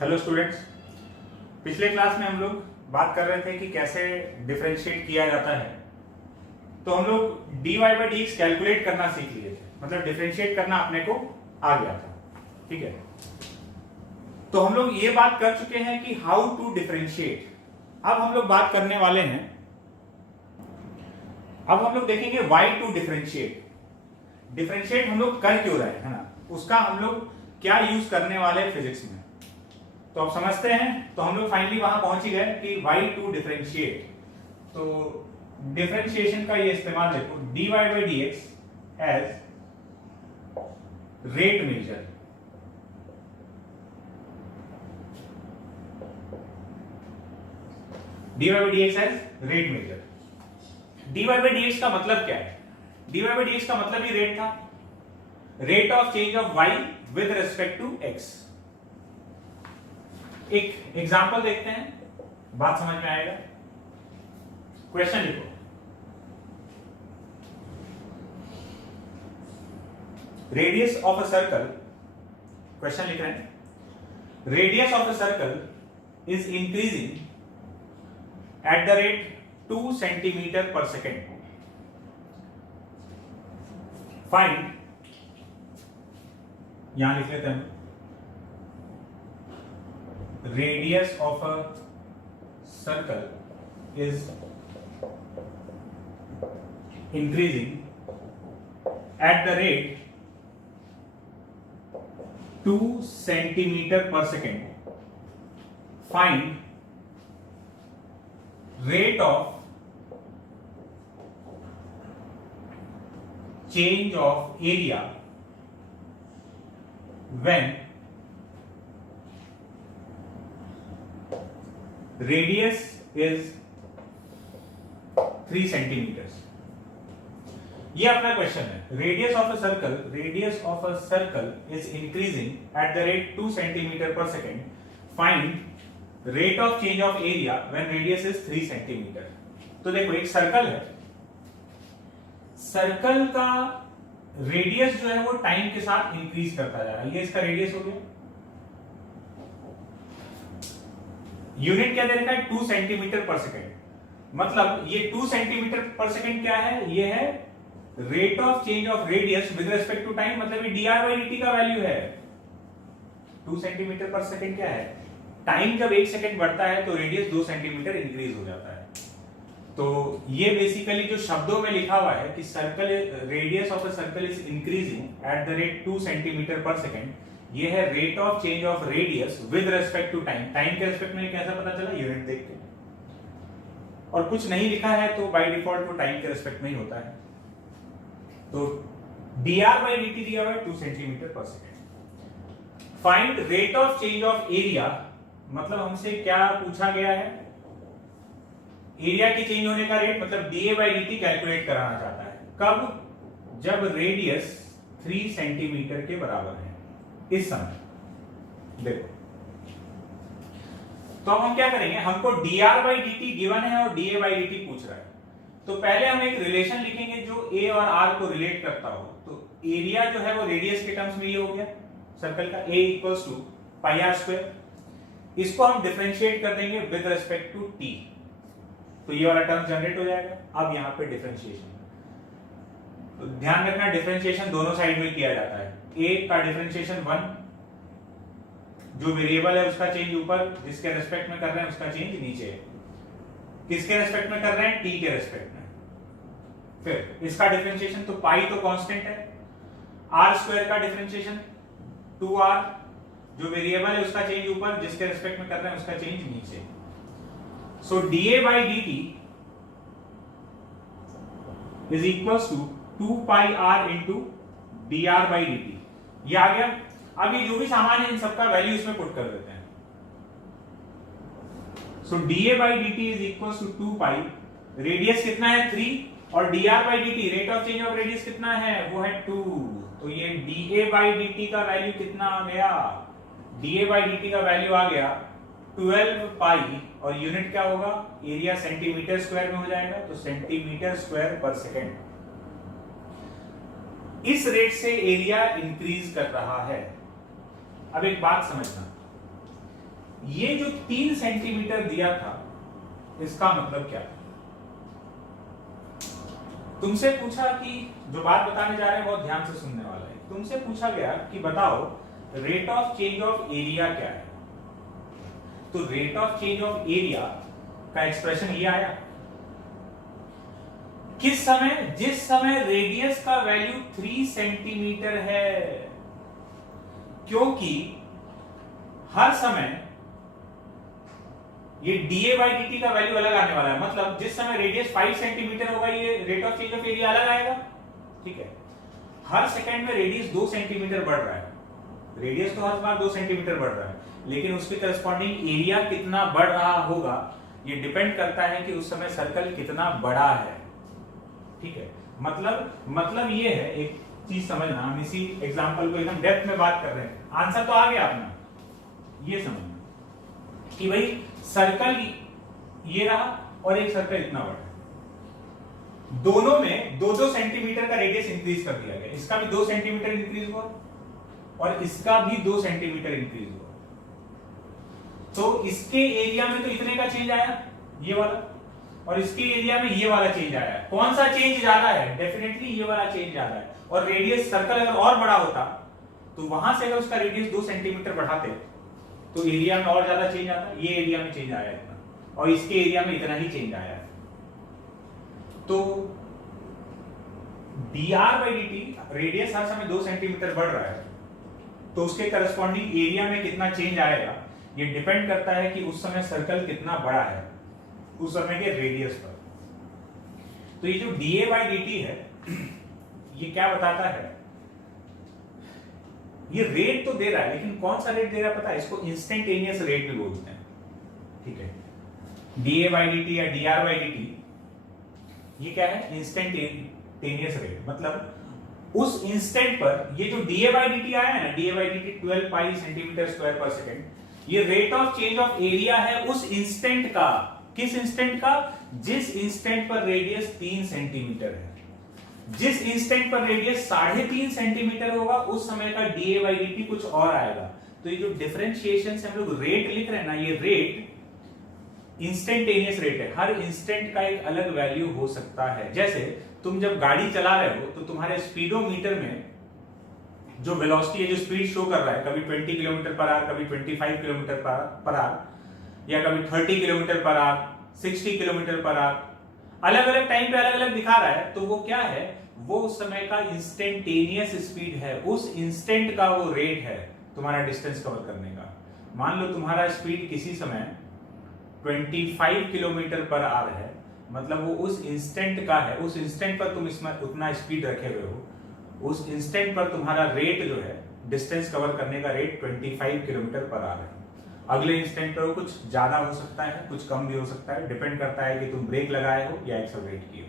Hello students. पिछले class में हम लोग बात कर रहे थे कि कैसे डिफरेंशिएट किया जाता है। तो हम लोग dy by d x calculate करना सीख लिए थे, मतलब डिफरेंशिएट करना अपने को आ गया था। ठीक है, तो हम लोग ये बात कर चुके हैं कि हाउ टू डिफरेंशिएट। अब हम लोग बात करने वाले हैं, अब हम लोग देखेंगे वाई टू डिफरेंशिएट। डिफरेंशिएट हम लोग कर क्यों रहे हैं, है ना, उसका हम लोग क्या यूज करने वाले हैं फिजिक्स में। तो आप समझते हैं, तो हम लोग फाइनली वहां पहुंच ही गए कि वाई टू डिफरेंशिएट। तो डिफरेंशिएशन का ये इस्तेमाल देखो, dy by d x as rate measure. dy by d x as rate measure. dy by d x का मतलब क्या है? dy बाई डी एक्स का मतलब ही रेट था, rate of change of y with respect to x। एक example देखते हैं, बात समझ में आएगा। क्वेश्चन लिखो, radius of a circle, question लिख रहे हैं, radius of a circle is increasing at the rate 2 centimetre per second. Find, यहां लिख लेते हैं, radius of a circle is increasing at the rate 2 centimeter per second. Find rate of change of area when radius is 3 centimetres. ये अपना question है। Radius of a circle is increasing at the rate 2 centimetre per second. Find rate of change of area when radius is 3 centimetre. तो देखो, एक circle है, circle का radius जो है वो टाइम के साथ इंक्रीज करता जा रहा है। ये इसका रेडियस हो गया, यूनिट क्या दे रखा है, 2 सेंटीमीटर पर सेकेंड। मतलब ये 2 सेंटीमीटर पर सेकेंड क्या है, ये है rate of change of radius with respect to time, मतलब ये dr बाई dt का वैल्यू है। 2 सेंटीमीटर पर सेकेंड क्या है, टाइम जब 1 सेकेंड बढ़ता है तो रेडियस 2 सेंटीमीटर इंक्रीज हो जाता है। तो ये बेसिकली जो शब्दों में लिखा हुआ है कि circle, radius of a circle is increasing at the rate 2 centimetre per second, ये है rate of change of radius with respect to time. Time के रिस्पेक्ट में कैसा पता चला, यूनिट देख के। और कुछ नहीं लिखा है तो बाय डिफॉल्ट वो टाइम के रिस्पेक्ट में ही होता है। तो dr बाई dt दिया हुआ है 2 centimetre per second. Find rate of change of area, मतलब हमसे क्या पूछा गया है, एरिया की चेंज होने का रेट, मतलब dA बाई dt कैलकुलेट कराना चाहता है। कब? जब रेडियस 3 सेंटीमीटर के बराबर है। इस समय देखो, तो अब हम क्या करेंगे, हमको dr बाई dt गिवन है और dA बाई dt पूछ रहा है। तो पहले हम एक रिलेशन लिखेंगे जो a और r को रिलेट करता हो। तो एरिया जो है वो रेडियस के टर्म्स में ये हो गया सर्कल का, a equals to pi r square. इसको हम डिफरेंशिएट कर देंगे विद रिस्पेक्ट टू t, तो ये वाला टर्म जनरेट हो जाएगा। अब यहां पे डिफरेंशिएशन, तो ध्यान रखना डिफरेंशिएशन दोनों साइड में किया जाता है। a का डिफरेंशिएशन 1, जो वेरिएबल है उसका चेंज ऊपर, जिसके रेस्पेक्ट में कर रहे हैं उसका चेंज नीचे। किसके रेस्पेक्ट में कर रहे हैं, t के रेस्पेक्ट में। फिर इसका डिफरेंशिएशन, तो पाई तो कांस्टेंट है, r स्क्वायर का डिफरेंशिएशन 2r, जो वेरिएबल है उसका चेंज ऊपर, जिसके रेस्पेक्ट में कर रहे हैं उसका चेंज नीचे। So dA by dt is equals to 2 pi r into dr by dt। ये आ गया। अब ये जो भी सामान है इन सबका वैल्यू इसमें पुट कर देते हैं। So dA by dt is equals to 2 pi, radius कितना है 3, और dr by dt rate of change of radius कितना है, वो है 2। तो ये dA बाई dt का वैल्यू कितना आ गया, dA बाई dt का वैल्यू आ गया 12 पाई, और यूनिट क्या होगा, एरिया सेंटीमीटर स्क्वायर में हो जाएगा, तो सेंटीमीटर स्क्वायर पर सेकेंड। इस रेट से एरिया इंक्रीज कर रहा है। अब एक बात समझना, ये जो 3 सेंटीमीटर दिया था इसका मतलब क्या? तुमसे पूछा कि जो बात बताने जा रहे हैं बहुत ध्यान से सुनने वाला है। तुमसे पूछा गया कि बताओ rate of change of area क्या है। तो rate of change of area का एक्सप्रेशन ये आया किस समय? जिस समय रेडियस का वैल्यू 3 सेंटीमीटर है, क्योंकि हर समय ये डीए बाई डी का वैल्यू अलग आने वाला है। मतलब जिस समय रेडियस 5 सेंटीमीटर होगा ये rate of change of area अलग आएगा। ठीक है, हर सेकंड में रेडियस 2 सेंटीमीटर बढ़ रहा है। रेडियस तो हर बार 2 सेंटीमीटर बढ़ रहा है, लेकिन उसके करस्पॉन्डिंग एरिया कितना बढ़ रहा होगा ये डिपेंड करता है कि उस समय सर्कल कितना बड़ा है। ठीक है, मतलब ये है, एक चीज समझना, हम इसी एग्जांपल को एकदम डेप्थ में बात कर रहे हैं। आंसर तो आ गया अपना, ये समझना कि भाई सर्कल ये रहा और एक सर्कल इतना बड़ा है, दोनों में 2-2 सेंटीमीटर का रेडियस इंक्रीज कर दिया गया। इसका भी 2 सेंटीमीटर इंक्रीज हुआ और इसका भी 2 सेंटीमीटर इंक्रीज हुआ। तो इसके एरिया में तो इतने का चेंज आया, ये वाला, और इसके एरिया में ये वाला चेंज आया। कौन सा चेंज ज्यादा है? डेफिनेटली ये वाला चेंज ज्यादा है। और रेडियस सर्कल अगर और बड़ा होता तो वहां से अगर उसका रेडियस 2 सेंटीमीटर बढ़ाते तो एरिया में और ज्यादा चेंज आता। ये एरिया में चेंज आया इतना, और इसके एरिया में इतना ही चेंज आया। तो dr by dt, रेडियस हर समय 2 सेंटीमीटर बढ़ रहा है, तो उसके करस्पॉन्डिंग एरिया में कितना चेंज आएगा ये डिपेंड करता है कि उस समय सर्कल कितना बड़ा है उस समय के रेडियस पर। तो ये जो dA by dt है ये क्या बताता है? ये रेट तो दे रहा है, लेकिन कौन सा रेट दे रहा है पता है? इसको इंस्टेंटेनियस रेट भी बोलते हैं। ठीक है, dA by dt या dr by dt ये क्या है? Instantaneous rate. मतलब उस इंस्टेंट पर ये जो dA by dt आया है ना, dA by dt 12 pi centimetre square पर सेकेंड, ये rate of change of area है उस इंस्टेंट का। किस इंस्टेंट का? जिस इंस्टेंट पर रेडियस 3 सेंटीमीटर है। जिस इंस्टेंट पर रेडियस 3.5 सेंटीमीटर होगा उस समय का dA by dt कुछ और आएगा। तो ये जो डिफरेंशिएशन से हम लोग रेट लिख रहे हैं ना, ये रेट इंस्टेंटेनियस रेट है। हर इंस्टेंट का एक अलग वैल्यू हो सकता है। जैसे तुम जब गाड़ी चला रहे हो तो तुम्हारे स्पीडोमीटर में जो वेलोसिटी है, जो स्पीड शो कर रहा है, कभी 20 किलोमीटर पर आवर, कभी 25 किलोमीटर पर आवर, या कभी 30 kilometre per hour, 60 kilometre per hour, अलग अलग टाइम पे अलग अलग दिखा रहा है। तो वो क्या है? वो उस समय का इंस्टेंटेनियस स्पीड है, उस इंस्टेंट का वो रेट है तुम्हारा डिस्टेंस कवर करने का। मान लो तुम्हारा स्पीड किसी समय 25 किलोमीटर पर आवर है, मतलब वो उस इंस्टेंट का है। उस इंस्टेंट पर तुम इसमें उतना स्पीड रखे हुए हो, उस इंस्टेंट पर तुम्हारा रेट जो है, डिस्टेंस कवर करने का रेट 25 किलोमीटर पर आवर है। अगले इंस्टेंट पर वो कुछ ज्यादा हो सकता है, कुछ कम भी हो सकता है, डिपेंड करता है कि तुम ब्रेक लगाए हो या एक्सेलरेट किए हो।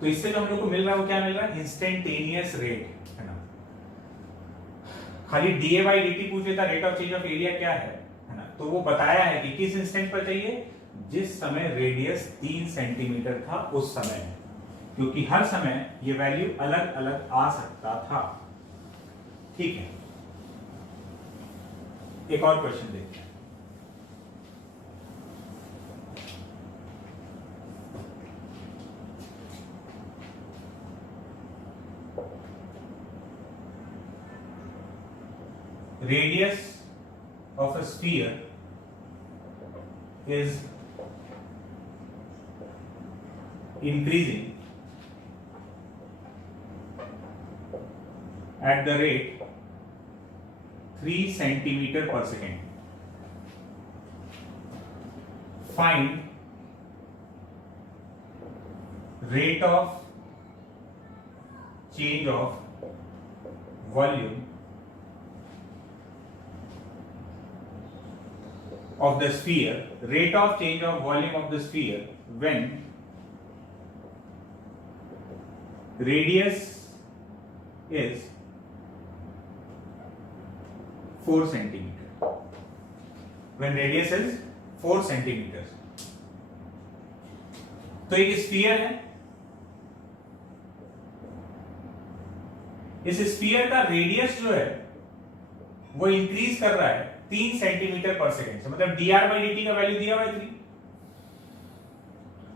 तो इससे जो हम लोग को मिल रहा है वो क्या मिल रहा है? इंस्टेंटेनियस रेट है ना। खाली dA by dt पूछ लेता rate of change of area क्या है ना, तो वो बताया है कि किस इंस्टेंट पर चाहिए? जिस समय रेडियस 3 सेंटीमीटर था उस समय, क्योंकि हर समय ये वैल्यू अलग अलग आ सकता था। ठीक है, एक और क्वेश्चन देखते हैं। Radius of a sphere is increasing at the rate 3 centimeter per second. Find rate of change of volume of the sphere, rate of change of volume of the sphere when radius is 4 centimeter. When radius is 4 centimeters. तो एक sphere है, इस sphere का radius जो है वो increase कर रहा है 3 सेंटीमीटर पर सेकेंड से, मतलब dr/dt का वैल्यू दिया हुआ है 3।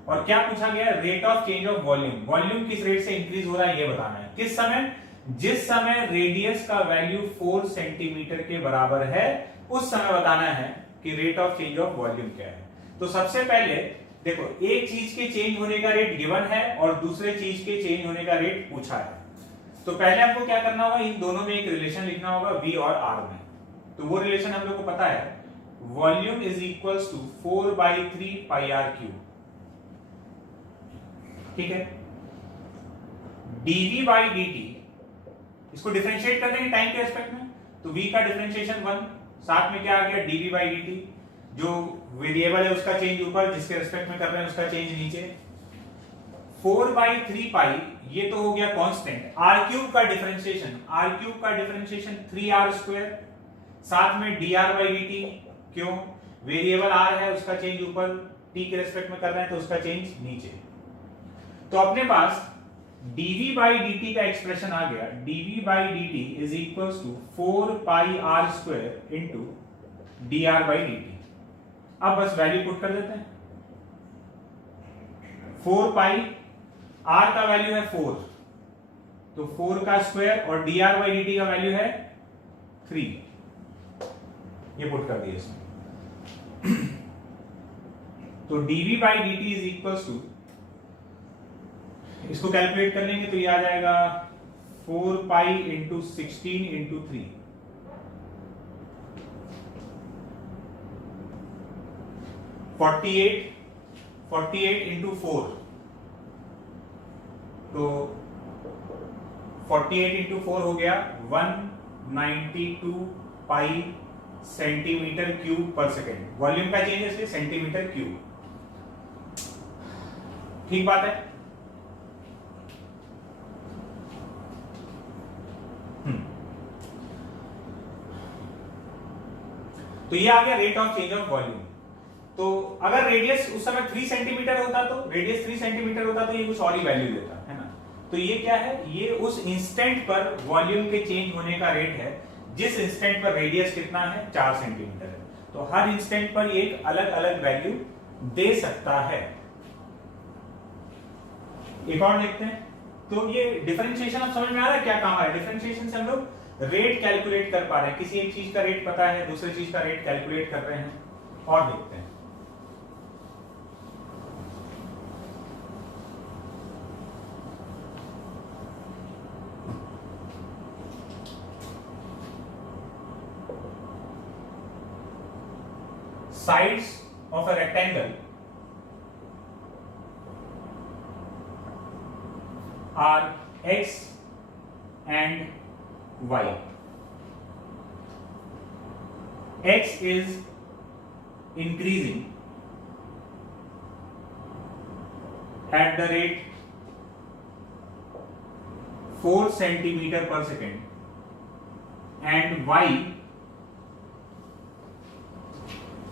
और क्या पूछा गया, rate of change of volume, volume किस रेट से इंक्रीज हो रहा है ये बताना है। किस समय, जिस समय रेडियस का वैल्यू 4 सेंटीमीटर के बराबर है उस समय बताना है कि rate of change of volume क्या है। तो सबसे पहले देखो, एक चीज के चेंज होने का रेट गिवन है और दूसरे चीज के चेंज होने का रेट पूछा है। तो पहले आपको क्या करना होगा, इन दोनों में एक रिलेशन लिखना होगा V और R में। तो वो रिलेशन हम लोग को पता है, volume is equals to 4/3 pi r cube, ठीक है। dV/dt इसको डिफरेंशिएट कर देंगे टाइम के रेस्पेक्ट में, तो v का डिफरेंशिएशन 1, साथ में क्या आ गया dV/dt, जो वेरिएबल है उसका चेंज ऊपर, जिसके रेस्पेक्ट में कर रहे हैं उसका चेंज नीचे। 4/3 पाई ये तो हो गया कांस्टेंट, r क्यूब का डिफरेंशिएशन 3r², साथ में dr/dt, क्यों, वेरिएबल r है उसका चेंज ऊपर, t के रेस्पेक्ट में कर रहे हैं तो उसका चेंज नीचे। तो अपने पास dV/dt का एक्सप्रेशन आ गया, dV/dt is equals to 4 pi r² into dr/dt। अब बस वैल्यू पुट कर देते हैं, 4 पाई, r का वैल्यू है 4, तो 4 का स्क्वायर, और dr/dt का वैल्यू है 3, ये पुट कर दिया इसमें। तो dV/dt इज इक्वल्स टू, इसको कैलकुलेट कर लेंगे तो ये आ जाएगा 4 पाई इंटू 16 इंटू 3, 48 इंटू 4, तो 48 इंटू 4 हो गया 192 पाई सेंटीमीटर क्यूब पर सेकेंड। वॉल्यूम का चेंज है इसलिए सेंटीमीटर क्यूब, ठीक बात है। तो ये आ गया rate of change of volume. तो अगर रेडियस उस समय 3 सेंटीमीटर होता, तो रेडियस 3 सेंटीमीटर होता तो ये कुछ और ही वैल्यू देता है ना। तो ये क्या है, ये उस इंस्टेंट पर वॉल्यूम के चेंज होने का रेट है जिस इंस्टेंट पर रेडियस कितना है, 4 सेंटीमीटर है। तो हर इंस्टेंट पर ये एक अलग अलग वैल्यू दे सकता है। एक और देखते हैं। तो ये डिफरेंशिएशन अब समझ में आ रहा है क्या काम आ रहा है। डिफरेंशिएशन से हम लोग रेट कैलकुलेट कर पा रहे हैं, किसी एक चीज का रेट पता है, दूसरी चीज का रेट कैलकुलेट कर रहे हैं। और देखते हैं, sides of a rectangle are x and y. X is increasing at the rate 4 centimeter per second and y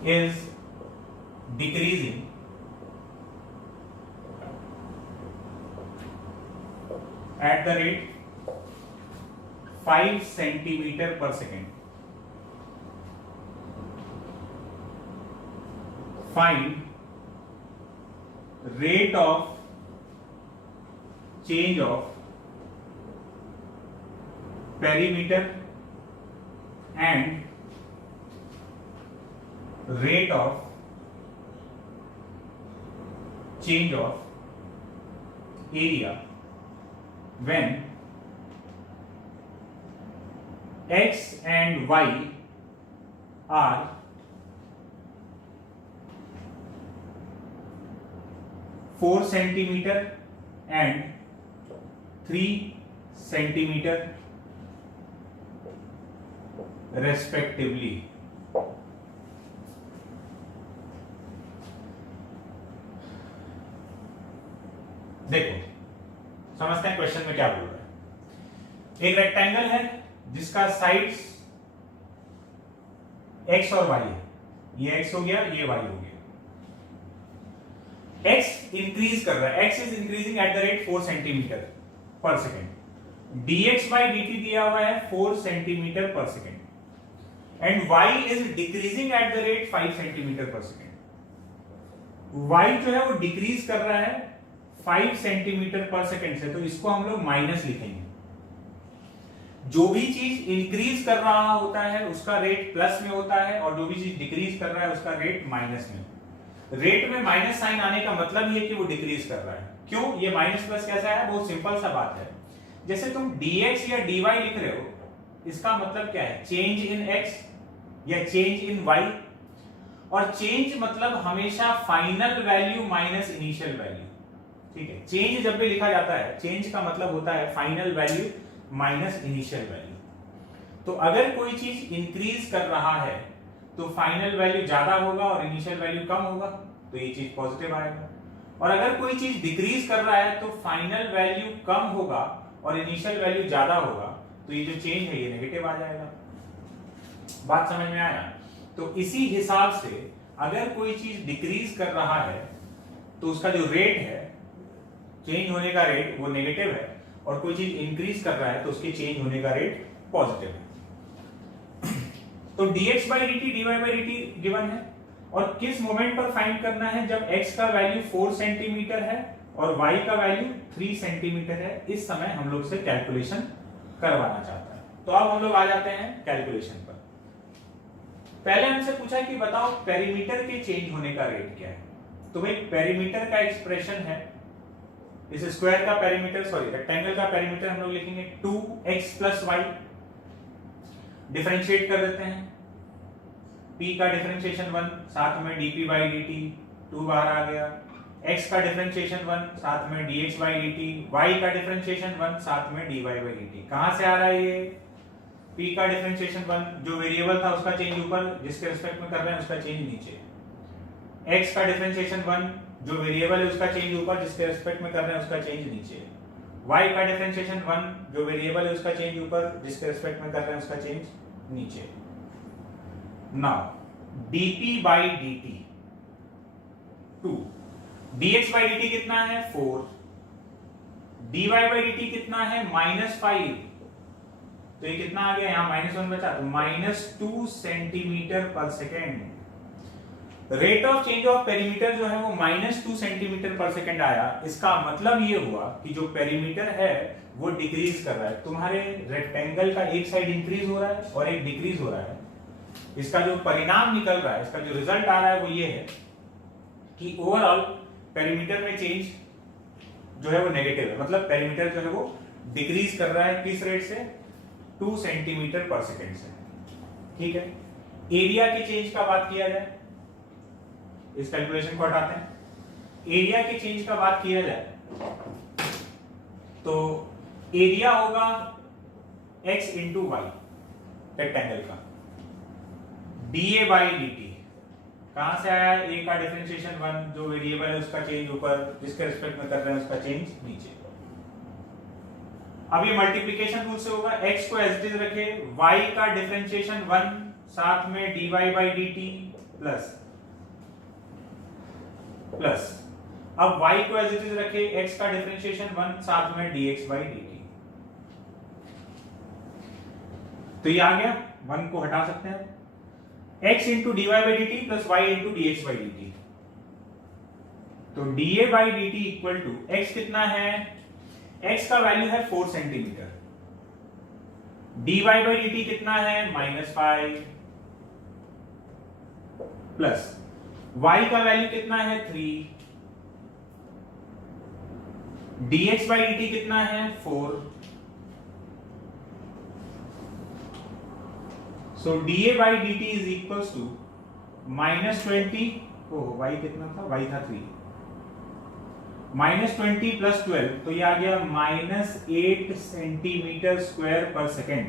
is decreasing at the rate 5 centimeter per second. Find rate of change of perimeter and rate of change of area when x and y are 4 centimeter and 3 centimeter respectively. देखो समझते हैं question में क्या बोल रहा है। एक rectangle है जिसका साइड्स x और y है, ये x हो गया, ये y हो गया। x इंक्रीज कर रहा है, x is increasing at the rate 4 centimetre per second, dx by dt दिया हुआ है 4 centimetre per second. And y is decreasing eight the rate 5 centimetre per second. y जो है वो डिक्रीज कर रहा है 5 सेंटीमीटर पर सेकेंड से, तो इसको हम लोग माइनस लिखेंगे। जो भी चीज इंक्रीज कर रहा होता है उसका रेट प्लस में होता है, और जो भी चीज डिक्रीज कर रहा है उसका रेट माइनस में। रेट में माइनस साइन आने का मतलब ये कि वो डिक्रीज कर रहा है। क्यों? ये माइनस प्लस कैसा है? बहुत सिंपल सा बात है। जैसे तुम dx या dy लिख रहे हो, इसका मतलब क्या है? चेंज इन x या चेंज इन y, और चेंज मतलब हमेशा final value minus initial value. ठीक है, चेंज जब भी लिखा जाता है, चेंज का मतलब होता है final value minus initial value. तो अगर कोई चीज इंक्रीज कर रहा है तो फाइनल वैल्यू ज्यादा होगा और इनिशियल वैल्यू कम होगा, तो ये चीज पॉजिटिव आएगा। और अगर कोई चीज डिक्रीज कर रहा है तो फाइनल वैल्यू कम होगा और इनिशियल वैल्यू ज्यादा होगा, तो ये जो चेंज है ये नेगेटिव आ जाएगा। बात समझ में आया? तो इसी हिसाब से अगर कोई चीज डिक्रीज कर रहा है तो उसका जो रेट है, चेंज होने का रेट, वो नेगेटिव है, और कोई चीज इंक्रीज कर रहा है तो उसके चेंज होने का रेट पॉजिटिव है। तो dx by dt dy by dt given है, और किस मोमेंट पर फाइंड करना है? जब x का वैल्यू 4 सेंटीमीटर है और y का वैल्यू 3 सेंटीमीटर है। इस समय हम लोग से कैलकुलेशन करवाना चाहता है। तो अब हम लोग आ जाते हैं कैलकुलेशन पर। पहले हमसे पूछा कि बताओ पेरीमीटर के चेंज होने का रेट क्या है। तो भाई पेरीमीटर का एक्सप्रेशन है, इस स्क्वायर का पेरीमीटर, सॉरी रेक्टेंगल का पेरीमीटर हम लोग लिखेंगे 2x + y। डिफरेंशिएट कर देते हैं, p का डिफरेंशिएशन 1, साथ में dp by dt 2 बार आ गया, x का डिफरेंशिएशन 1, साथ में dx by dt, y का डिफरेंशिएशन 1, साथ में dy by dt। कहां से आ रहा है ये? p का डिफरेंशिएशन 1 जो वेरिएबल था उसका चेंज ऊपर, जिसके रिस्पेक्ट में कर रहे हैं उसका चेंज नीचे। x का डिफरेंशिएशन 1 जो वेरिएबल है उसका चेंज ऊपर, जिसके रिस्पेक्ट में कर रहे हैं उसका चेंज नीचे। y का डिफरेंशिएशन 1 जो वेरिएबल है उसका चेंज ऊपर, जिसके रिस्पेक्ट में कर रहे हैं उसका चेंज नीचे। Now dp by dt 2, dx by dt कितना है? 4, dy by dt कितना है? -5। तो ये कितना आ गया? यहां -1 बचा, तो -2 centimetre per second. Rate of change of perimeter जो है वो -2 सेंटीमीटर पर सेकेंड आया। इसका मतलब ये हुआ कि जो पेरीमीटर है वो डिक्रीज कर रहा है। तुम्हारे रेक्टेंगल का एक साइड इंक्रीज हो रहा है और एक डिक्रीज हो रहा है। इसका जो परिणाम निकल रहा है, इसका जो रिजल्ट आ रहा है वो ये है कि ओवरऑल पेरीमीटर में चेंज जो है वो नेगेटिव है। मतलब पेरीमीटर जो है वो डिक्रीज कर रहा है। किस रेट से? 2 सेंटीमीटर पर सेकेंड से। ठीक है, एरिया की चेंज का बात किया जाए, इस कैलकुलेशन को हटाते हैं। एरिया के चेंज का बात किया जाए तो एरिया होगा x इंटू वाई रेक्टेंगल का, dA by dt। कहां से आया? a का डिफरेंशिएशन 1 जो वेरिएबल है उसका चेंज ऊपर, जिसके रिस्पेक्ट में कर रहे हैं उसका चेंज नीचे। अब ये मल्टीप्लिकेशन रूल से होगा, x को एज इट इज रखे, y का डिफरेंशिएशन 1 साथ में dy by dt प्लस अब y को एज इट इज रखे, x का डिफरेंशिएशन 1 साथ में dx by dt। तो ये आ गया, 1 को हटा सकते हैं, x into dy by dt plus y into dx by dt। तो dA by dt equal to x कितना है? x का वैल्यू है 4 सेंटीमीटर, dy by dt कितना है? -5 प्लस y का वैल्यू कितना है? 3, dx by dt कितना है? 4। So dA by dt is equals to -20, y कितना था? y था 3, -20 प्लस 12, तो ये आ गया -8 सेंटीमीटर स्क्वायर पर सेकेंड।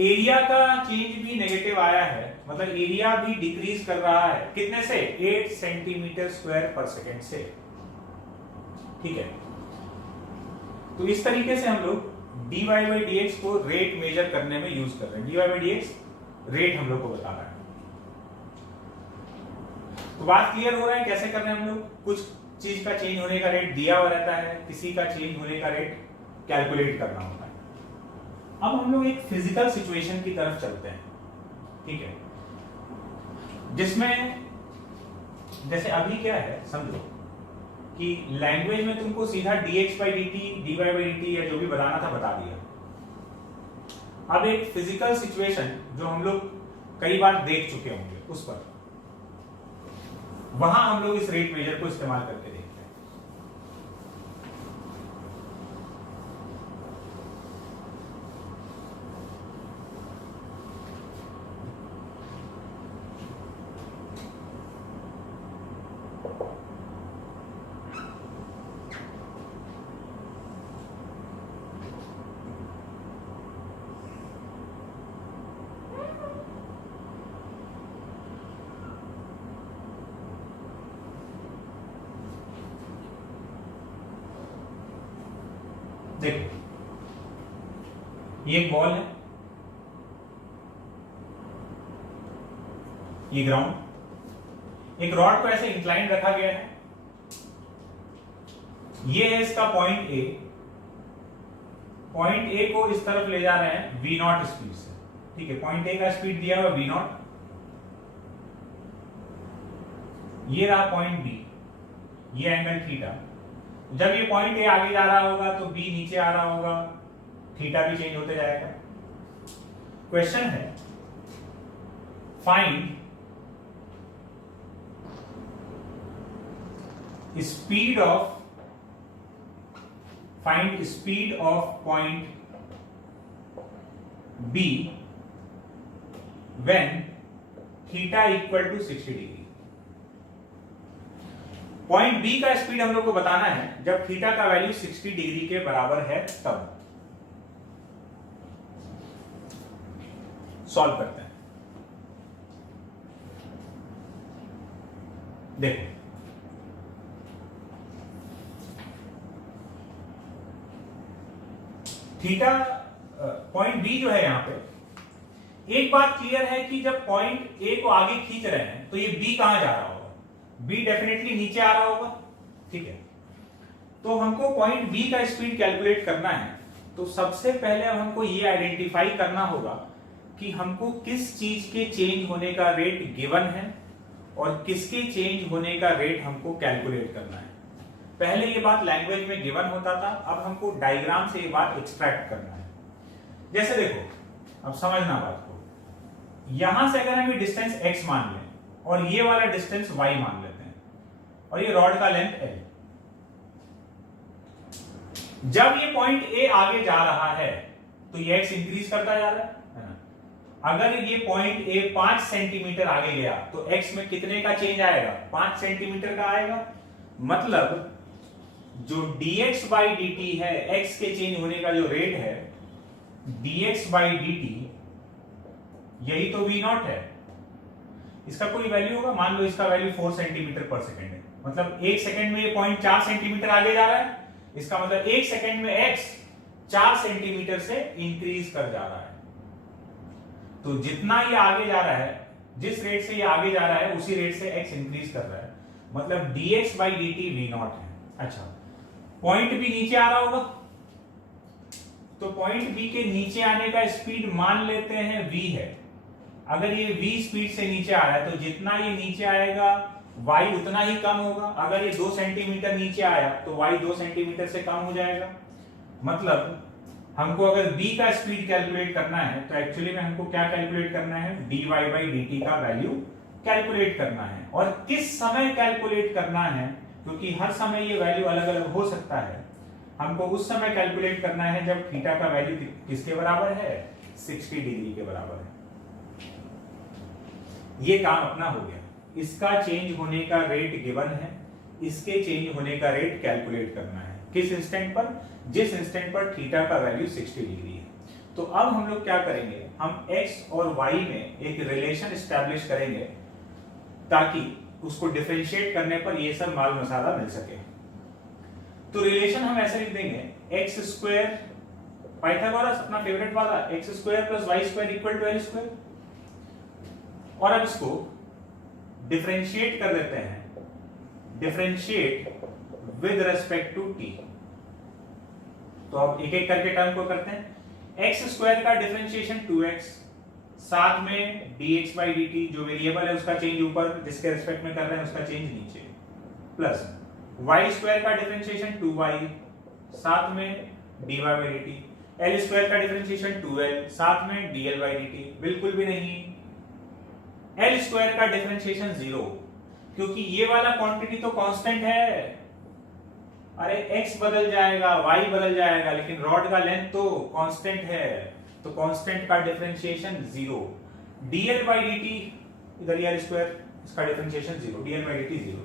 एरिया का चेंज भी नेगेटिव आया है, मतलब एरिया भी डिक्रीज कर रहा है। कितने से? 8 सेंटीमीटर स्क्वायर पर सेकेंड से। ठीक है, तो इस तरीके से हम लोग dy by dx को रेट मेजर करने में यूज कर रहे हैं। dy by dx रेट हम लोग को बता रहा है। तो बात क्लियर हो रहा है कैसे कर रहे हैं हम लोग? कुछ चीज का चेंज होने का रेट दिया हुआ रहता है, किसी का चेंज होने का रेट कैलकुलेट करना होता है। अब हम लोग एक फिजिकल सिचुएशन की तरफ चलते हैं। ठीक है, जिसमें जैसे अभी क्या है समझो कि लैंग्वेज में तुमको सीधा dx by dt, dy by dt या जो भी बताना था बता दिया। अब एक फिजिकल सिचुएशन जो हम लोग कई बार देख चुके होंगे उस पर, वहां हम लोग इस रेट मेजर को इस्तेमाल करके देखते हैं। देखो ये एक बॉल है, ये ग्राउंड, एक रॉड को ऐसे इंक्लाइन रखा गया है, ये है इसका पॉइंट ए, पॉइंट ए को इस तरफ ले जा रहे हैं v नॉट स्पीड से, ठीक है, पॉइंट ए का स्पीड दिया हुआ v नॉट, ये रहा पॉइंट बी, ये एंगल थीटा, जब ये पॉइंट ए आगे जा रहा होगा तो बी नीचे आ रहा होगा, थीटा भी चेंज होते जाएगा। क्वेश्चन है find speed of point B when theta equal to 60 degree. Point B का स्पीड हम लोग को बताना है जब थीटा का वैल्यू 60 डिग्री के बराबर है तब। सॉल्व करते हैं। देखो थीटा पॉइंट बी जो है यहां पे, एक बात क्लियर है कि जब पॉइंट ए को आगे खींच रहे हैं तो ये बी कहां जा रहा होगा, बी डेफिनेटली नीचे आ रहा होगा, ठीक है। तो हमको पॉइंट बी का स्पीड कैलकुलेट करना है, तो सबसे पहले हमको ये आइडेंटिफाई करना होगा कि हमको किस चीज के चेंज होने का रेट गिवन है और किसके चेंज होने का रेट हमको कैलकुलेट करना है। पहले ये बात लैंग्वेज में गिवन होता था, अब हमको डायग्राम से ये बात एक्सट्रैक्ट करना है। जैसे देखो, अब समझना बात को, यहां से अगर हम ये डिस्टेंस x मान लें और ये वाला डिस्टेंस y मान लेते हैं और ये रॉड का लेंथ l, जब ये पॉइंट a आगे जा रहा है तो ये x इंक्रीज करता जा रहा है ना। अगर ये पॉइंट a 5 सेंटीमीटर आगे गया तो x में कितने का चेंज आएगा, 5 सेंटीमीटर का आएगा। मतलब जो dx by dt है, x के चेंज होने का जो रेट है dx by dt, यही तो v नॉट है। इसका कोई वैल्यू होगा, मान लो इसका वैल्यू 4 सेंटीमीटर पर सेकेंड है, मतलब 1 सेकेंड में ये पॉइंट 4 सेंटीमीटर आगे जा रहा है, इसका मतलब 1 सेकेंड में x 4 सेंटीमीटर से इंक्रीज कर जा रहा है। तो जितना ये आगे जा रहा है, जिस रेट से ये आगे जा रहा है उसी रेट से x इंक्रीज कर रहा है, मतलब dx by dt v not है। अच्छा, पॉइंट भी नीचे आ रहा होगा, तो पॉइंट बी के नीचे आने का स्पीड मान लेते हैं v है। अगर ये v स्पीड से नीचे आ रहा है तो जितना ये नीचे आएगा y उतना ही कम होगा। अगर ये 2 सेंटीमीटर नीचे आया तो y 2 सेंटीमीटर से कम हो जाएगा। मतलब हमको अगर b का स्पीड कैलकुलेट करना है तो एक्चुअली में हमको क्या कैलकुलेट करना है, dy by dt का वैल्यू कैलकुलेट करना है। और किस समय कैलकुलेट करना है, क्योंकि हर समय ये वैल्यू अलग अलग हो सकता है, हमको उस समय कैलकुलेट करना है जब थीटा का वैल्यू किसके बराबर है, 60 डिग्री के बराबर है। ये काम अपना हो गया। इसका चेंज होने का रेट गिवन है, इसके चेंज होने का रेट कैलकुलेट करना है। किस इंस्टेंट पर, जिस इंस्टेंट पर थीटा का वैल्यू 60 डिग्री है। तो अब हम लोग क्या करेंगे, हम x और y में एक रिलेशन एस्टैब्लिश करेंगे ताकि उसको डिफरेंशिएट करने पर ये सब माल मसाला मिल सके। तो रिलेशन हम ऐसे लिख देंगे, एक्स स्क्वायर, पाइथागोरस अपना फेवरेट वाला, x square plus y square equal to l square. और अब इसको डिफरेंशिएट कर देते हैं, differentiate with respect to t. तो अब एक एक करके टर्म को करते हैं। एक्स स्क्वायर का डिफरेंशिएशन 2x, साथ में dx by dt जो वेरिएबल है उसका चेंज ऊपर जिसके रिस्पेक्ट में कर रहे हैं उसका चेंज नीचे, प्लस y स्क्वायर का डिफरेंशिएशन 2y साथ में dy by dt, l square का डिफरेंशिएशन 2l साथ में dl by dt, बिल्कुल भी नहीं, l स्क्वायर का डिफरेंशिएशन 0 क्योंकि ये वाला क्वांटिटी तो कांस्टेंट है। अरे x बदल जाएगा, y बदल जाएगा, लेकिन रॉड का लेंथ तो कांस्टेंट है, तो कांस्टेंट का डिफरेंशिएशन 0, dl by dt इधर यार स्क्वायर इसका डिफरेंशिएशन 0, dl by dt 0।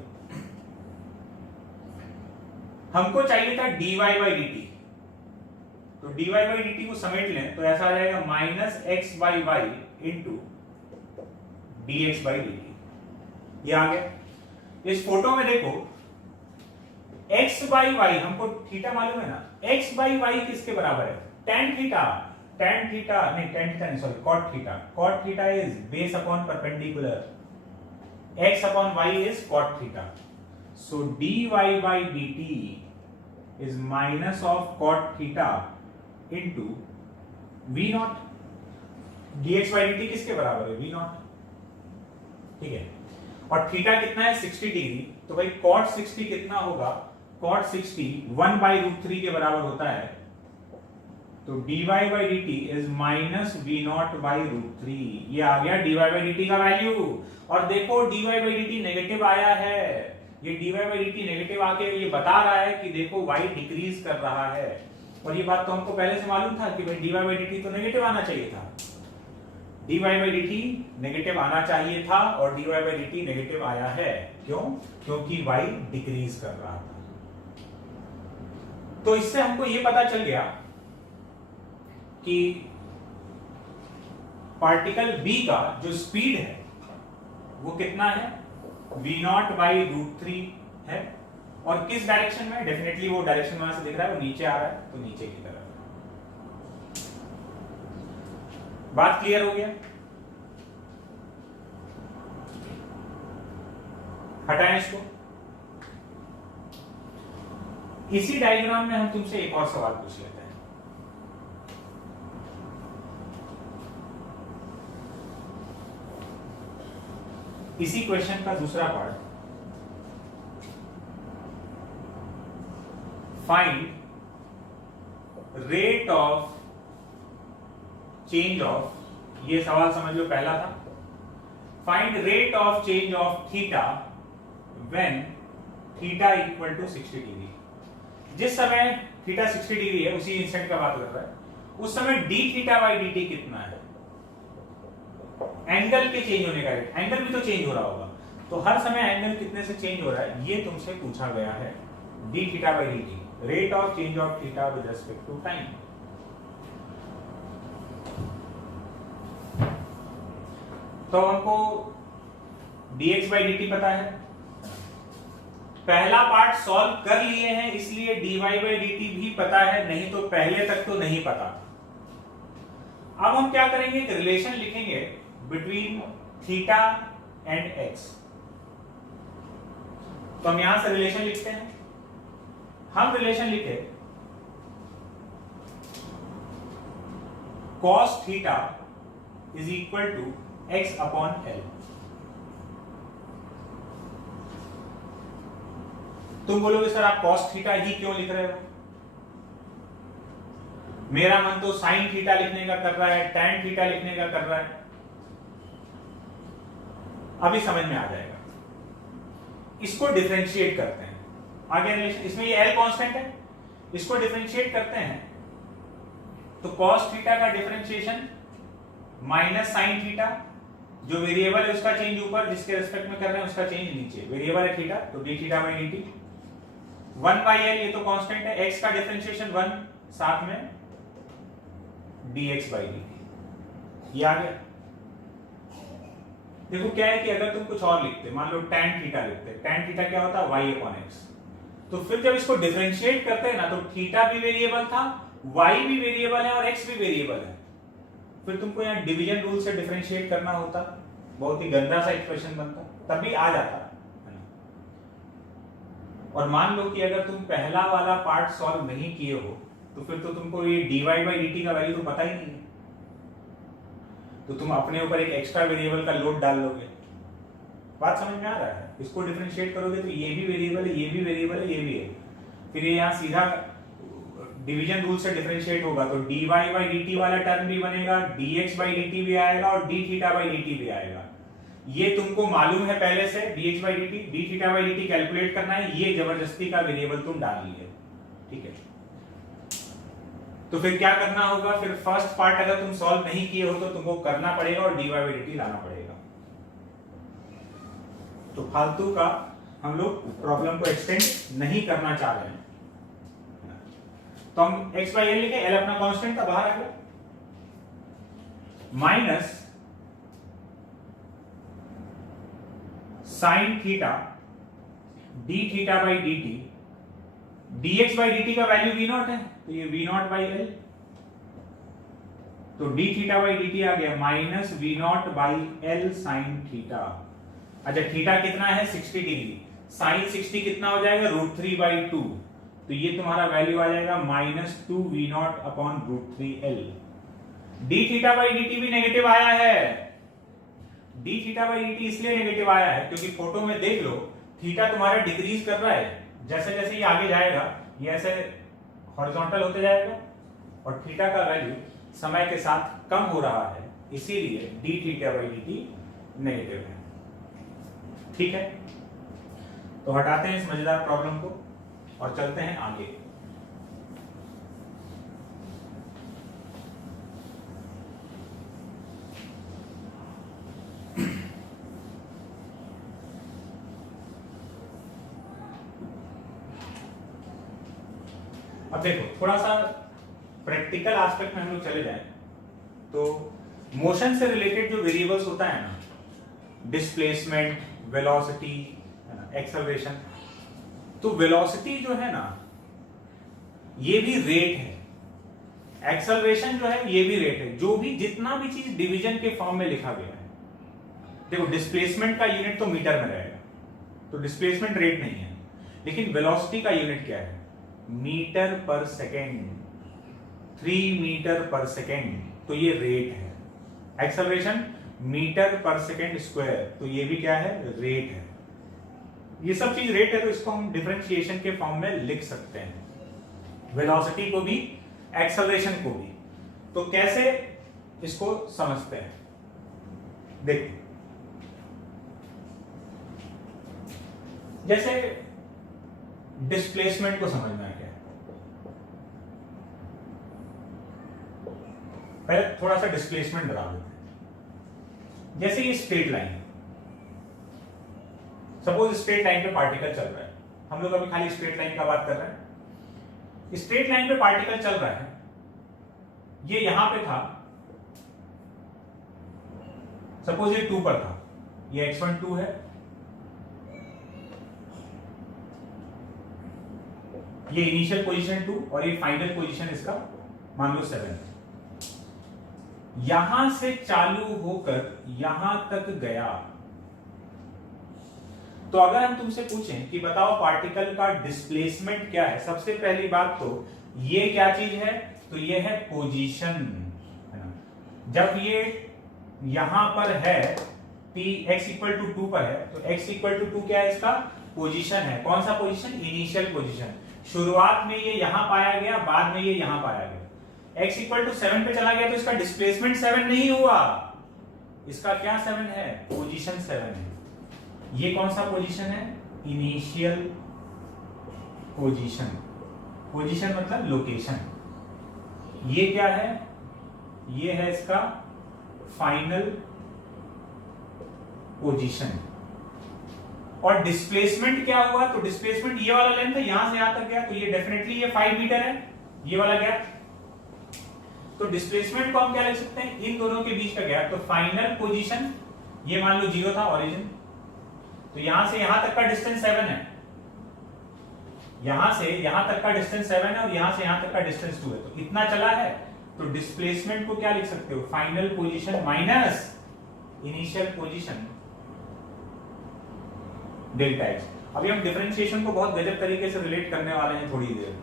हमको चाहिए था dy by dt, तो dy by dt को समेट लें तो ऐसा आ जाएगा minus x by y into dx by dt। ये आ गया। इस फोटो में देखो x बाई वाई, हमको थीटा मालूम है ना, x बाई वाई किसके बराबर है, tan थीटा, नहीं sorry cot theta is base upon perpendicular, x upon y is cot theta, so dy by dt is minus of cot theta into v naught, dx by dt किसके बराबर है, v naught, ठीक है। और theta कितना है 60 degree, तो भाई cot 60 कितना होगा, cot 60 1/√3 के बराबर होता है, तो dy by dt is minus v naught by √3, ये आ गया dy by dt का वैल्यू। और देखो dy by dt नेगेटिव आया है, ये dy by dt नेगेटिव आके ये बता रहा है कि देखो y डिक्रीज कर रहा है, और ये बात तो हमको पहले से मालूम था कि भाई dy by dt तो नेगेटिव आना चाहिए था, dy by dt नेगेटिव आना चाहिए था और dy by dt नेगेटिव आया है, क्यों, क्योंकि y डिक्रीज कर रहा था। तो इससे हमको ये पता चल गया कि पार्टिकल b का जो स्पीड है वो कितना है, v naught by √3 है, और किस डायरेक्शन में, डेफिनेटली वो डायरेक्शन वहां से दिख रहा है, वो नीचे आ रहा है, तो नीचे की तरफ। बात क्लियर हो गया, हटाएं इसको। इसी डायग्राम में हम तुमसे एक और सवाल पूछ लेते हैं। इसी क्वेश्चन का दूसरा part, find rate of change of, ये सवाल समझ लो पहला था, find rate of change of theta when theta equal to 60 degree. जिस समय थीटा 60 डिग्री है, उसी इंस्टेंट का बात कर रहा है, उस समय D theta by d T कितना है, एंगल के चेंज होने का रेट, एंगल भी तो चेंज हो रहा होगा, तो हर समय एंगल कितने से चेंज हो रहा है ये तुमसे पूछा गया है, d theta by d t, rate of change of theta with respect to time. तो हमको dx by dt पता है, पहला पार्ट सॉल्व कर लिए हैं, इसलिए dy by dt भी पता है, नहीं तो पहले तक तो नहीं पता। अब हम क्या करेंगे, एक रिलेशन लिखेंगे बिटवीन थीटा एंड x। तो हम यहां से रिलेशन लिखते हैं, हम रिलेशन लिखे cos theta is equal to x upon l। तुम बोलोगे सर आप cos थीटा ही क्यों लिख रहे हो, मेरा मन तो sin थीटा लिखने का कर रहा है, tan थीटा लिखने का कर रहा है। अभी समझ में आ जाएगा, इसको डिफरेंशिएट करते हैं आगे रिलेशन, इसमें ये l कांस्टेंट है, इसको डिफरेंशिएट करते हैं तो cos थीटा का डिफरेंशिएशन माइनस sin थीटा, जो वेरिएबल है उसका चेंज ऊपर, जिसके रिस्पेक्ट में कर रहे हैं उसका चेंज नीचे, वेरिएबल है थीटा तो d theta by dt, 1/l ये तो कांस्टेंट है, x का डिफरेंशिएशन 1 साथ में dx by dt, ये आ गया। देखो क्या है कि अगर तुम कुछ और लिखते, मान लो tan थीटा लिखते, tan थीटा क्या होता है y अपॉन x, तो फिर जब इसको डिफरेंशिएट करते हैं ना तो थीटा भी वेरिएबल था, y भी वेरिएबल है और x भी वेरिएबल है, फिर तुमको यहाँ डिवीजन रूल से डिफरेंशिएट करना होता, बहुत ही गंदा सा एक्सप्रेशन बनता, तब भी आ जाता है ना। और मान लो कि अगर तुम पहला वाला पार्ट सॉल्व नहीं किए हो तो फिर तो तुमको ये dy by dt का वैल्यू तो पता ही नहीं है। तो तुम अपने ऊपर एक एक्स्ट्रा वेरिएबल का लोड डाल लोगे। बात समझ में आ रहा है? इसको डिफरेंशिएट करोगे तो ये भी वेरिएबल है, ये भी वेरिएबल है, ये भी है। फिर ये यहाँ सीधा डिवीजन रूल से डिफरेंशिएट होगा तो dy by dt वाला टर्म भी बनेगा, dx by dt भी आएगा और d थीटा by dt भी आएगा। ये तुमको मालूम है पहले से, dx by dt, d theta by dt calculate करना है, ये जबरदस्ती का वेरिएबल तुम डाल लिए, ठीक है। तो फिर क्या करना होगा, फिर फर्स्ट पार्ट अगर तुम सॉल्व नहीं किए हो तो तुमको करना पड़ेगा और dy by dt लाना पड़ेगा। तो फालतू का हम लोग प्रॉब्लम को एक्सटेंड नहीं करना चाह रहे हैं, तो हम x by l लिखे, l अपना कांस्टेंट था बाहर आ गया, minus sine theta d theta by dt, dx by dt का वैल्यू v नॉट है तो ये v नॉट बाई l, तो d थीटा बाई dt आ गया minus v not by l sine theta. अच्छा थीटा कितना है 60 डिग्री, साइन 60 कितना हो जाएगा √3/2, तो ये तुम्हारा वैल्यू आ जाएगा -2v0 upon √3l। d theta by dt भी नेगेटिव आया है, d थीटा बाई dt इसलिए नेगेटिव आया है क्योंकि फोटो में देख लो थीटा तुम्हारा डिक्रीज कर रहा है, जैसे जैसे ये आगे जाएगा ये ऐसे हॉरिजॉन्टल होते जाएगा और थीटा का वैल्यू समय के साथ कम हो रहा है, इसीलिए d theta by dt negative है, ठीक है। तो हटाते हैं इस मजेदार प्रॉब्लम को और चलते हैं आगे। अब देखो थोड़ा सा प्रैक्टिकल एस्पेक्ट में हम लोग चले जाएं तो मोशन से रिलेटेड जो वेरिएबल्स होता है ना, डिस्प्लेसमेंट, वेलोसिटी, एक्सेलरेशन, तो वेलोसिटी जो है ना ये भी रेट है, एक्सेलरेशन जो है ये भी रेट है, जो भी जितना भी चीज डिवीजन के फॉर्म में लिखा गया है। देखो डिस्प्लेसमेंट का यूनिट तो मीटर में रहेगा तो डिस्प्लेसमेंट रेट नहीं है, लेकिन वेलोसिटी का यूनिट क्या है, मीटर पर सेकेंड, 3 मीटर पर सेकेंड, तो ये रेट है। एक्सेलरेशन मीटर पर सेकेंड स्क्वायर, तो ये भी क्या है, रेट है। ये सब चीज रेट है तो इसको हम डिफरेंशिएशन के फॉर्म में लिख सकते हैं, वेलोसिटी को भी एक्सेलरेशन को भी। तो कैसे इसको समझते हैं, देखिए जैसे डिस्प्लेसमेंट को समझना है क्या, पहले थोड़ा सा डिस्प्लेसमेंट बता देते हैं। जैसे ये straight line, suppose straight line पे पार्टिकल चल रहा है, हम लोग अभी खाली स्ट्रेट लाइन का बात कर रहे हैं। स्ट्रेट लाइन पे पार्टिकल चल रहा है, ये यहां पे था, सपोज ये 2 पर था, ये x1 2 है, ये इनिशियल पोजीशन 2 और ये फाइनल पोजीशन इसका मान लो 7 है। यहां से चालू होकर यहां तक गया, तो अगर हम तुमसे पूछें कि बताओ पार्टिकल का डिस्प्लेसमेंट क्या है, सबसे पहली बात तो ये क्या चीज है, तो ये है पोजीशन। जब ये यहां पर है x इक्वल टू 2 पर है, तो x इक्वल टू 2 क्या है, इसका पोजीशन है। कौन सा पोजीशन, इनिशियल पोजीशन। शुरुआत में ये यहां पाया गया, बाद में ये यहां पाया गया। x इक्वल टू 7 पे चला गया तो इसका डिस्प्लेसमेंट 7 नहीं हुआ, इसका क्या 7 है, पोजीशन 7 है। ये कौन सा पोजीशन है, इनिशियल पोजीशन। पोजीशन मतलब लोकेशन। ये क्या है, ये है इसका फाइनल पोजीशन। और डिस्प्लेसमेंट क्या हुआ, तो डिस्प्लेसमेंट ये वाला लेंथ है, यहां से यहां तक गया, तो ये डेफिनेटली ये 5 मीटर है, ये वाला गैप। तो डिस्प्लेसमेंट को हम क्या लिख सकते हैं, इन दोनों के बीच का गैप। तो फाइनल पोजीशन ये मान लो 0 था ओरिजिन, तो यहां से यहां तक का डिस्टेंस 7 है, यहां से यहां तक का डिस्टेंस 7 है और यहां से यहां तक का डिस्टेंस 2 है, तो इतना चला है। तो डिस्प्लेसमेंट को क्या लिख सकते हो, final position minus initial position delta x. अभी हम डिफरेंशिएशन को बहुत गजब तरीके से रिलेट करने वाले हैं थोड़ी देर।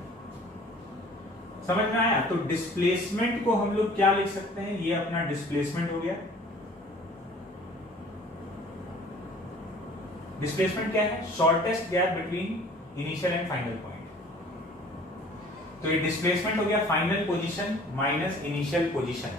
समझ में आया? तो डिस्प्लेसमेंट को हम लोग क्या लिख सकते हैं, ये अपना डिस्प्लेसमेंट हो गया। डिस्प्लेसमेंट क्या है? Shortest gap between initial and final point. तो ये डिस्प्लेसमेंट हो गया final position minus initial position.